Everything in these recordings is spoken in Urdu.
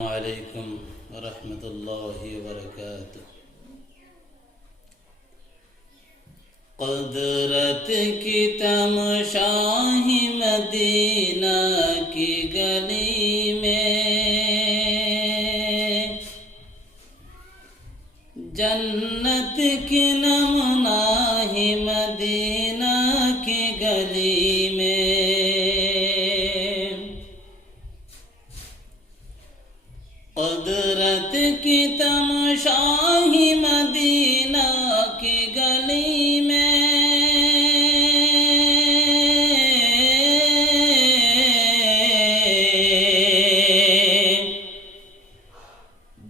علیکم ورحمۃ اللہ وبرکاتہ۔ قدرت کی تماشاہ مدینہ کی گلی میں، جنت کی نمناہ مدینہ کی گلی میں، قدرت کی تماشاہ مدینہ کی گلی میں،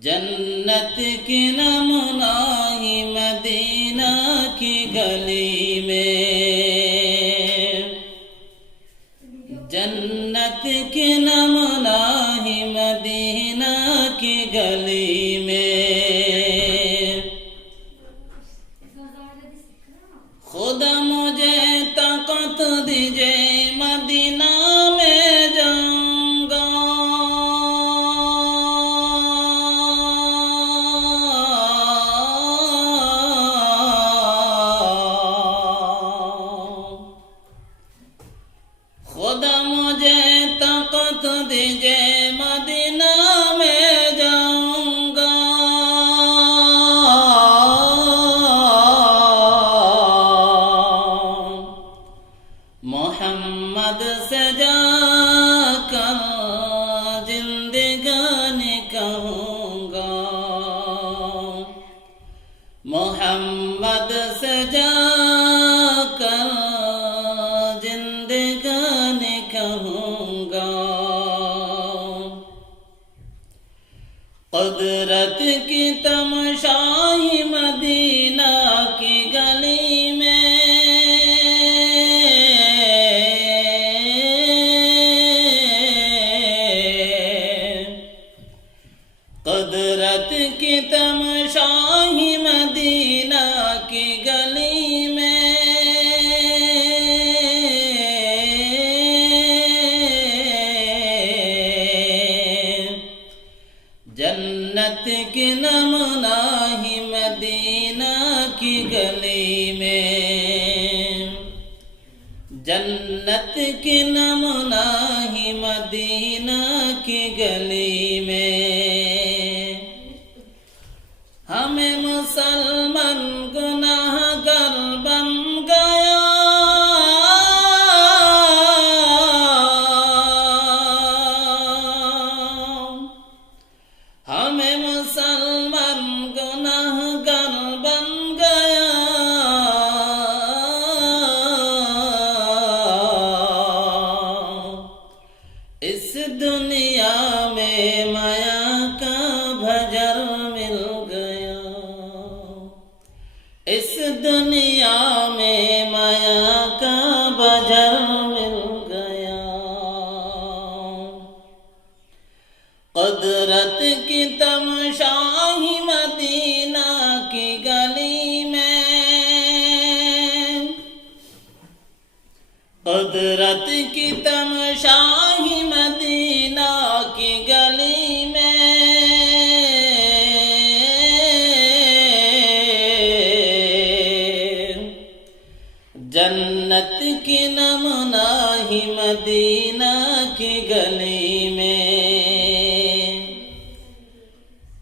جنت کی نمناہ مدینہ کی گلی میں، جنت کی نمناہ مدینہ کی گلی میں، خدا مجھے طاقت دیجے مدینہ میں جاؤں گا، خدا مجھے طاقت دیجے مدینہ میں جاؤں گا، محمد سے جا کر زندگانی کہوں گا، محمد سے جا کر زندگانی کہوں گا، قدرت کی تماشاہ مدینہ کی گلی میں، قدرت کی تماشاہ مدینہ کی گلی میں، جنت کی نمناہ مدینہ کی گلی میں، جنت کی نمناہ مدینہ کی گلی میں، ہمیں مسلمان گناہ گر بن گیا، ہمیں مسلمان گناہ گر بن گیا، اس دنیا میں مایا کا بھجر مل گیا، اس دنیا میں مایا کا بھجر مل گیا، قدرت کی تماشاہ مدینہ کی گلی میں، قدرت کی تماشاہ مدینہ کی گلی میں، جنت کی نمناہ مدینہ کی گلی میں،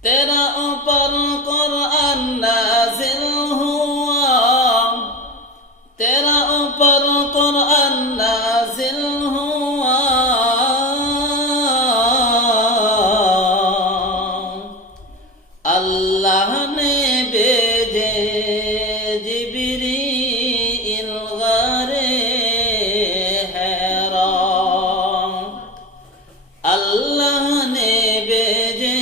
تیرا اوپر قرآن نازل ہوا، تیرا اوپر قرآن نازل ہوا، اللہ نے بھیجے جبریل غار حرا، اللہ نے بھیجے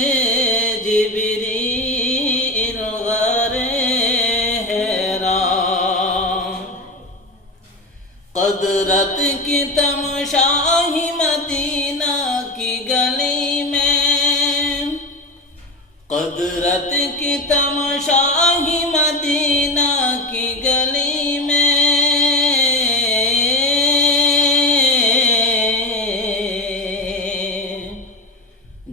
جبریل غار حرا، قدرت کی تماشاہ مدینہ کی گلی میں، قدرت کی تماشاہ مدینہ کی گلی میں،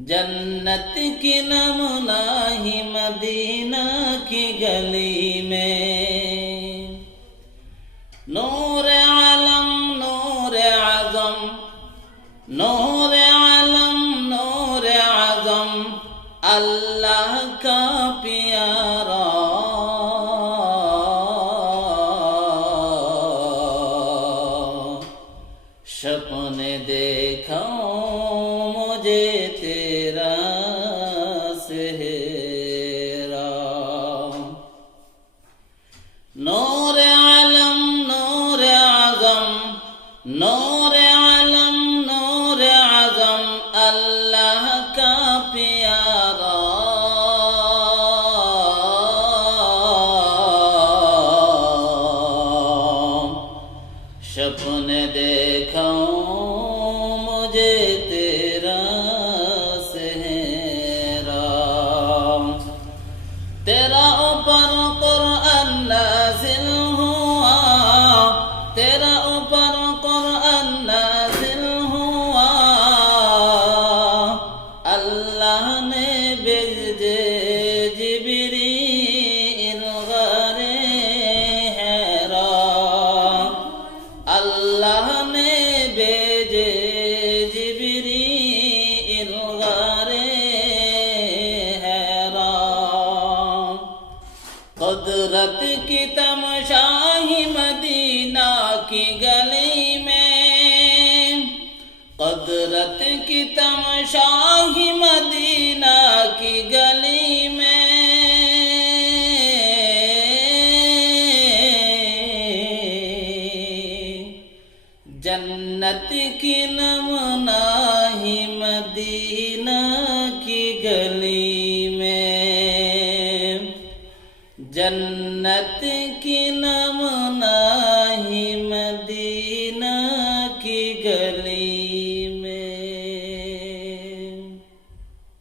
جنت جنت کی نمنا ہی مدینہ کی گلی میں، نور عالم نور اعظم، نور عالم نور اعظم، اللہ کا پیارا سپن دیکھا مجھے تیرا سہرا، نور عالم نور اعظم، نور عالم نور اعظم، اللہ کا پیارا سپن دیکھا مجھے تیرا سہرا، تیرا اوپر قرآن نازل ہوا، تیرا اوپر قرآن نازل ہوا، اللہ نے بھیجے جبریل غار حرا، اللہ نے بھیجے جبریل غار حرا، قدرت کی تماشا ہی مدینہ کی گلی میں، قدرت کی تماشا ہی مدینہ کی گلی میں، جنت کی نمنا ہی مدینہ کی گلی میں، جنت کی نمنا ہی مدینہ کی گلی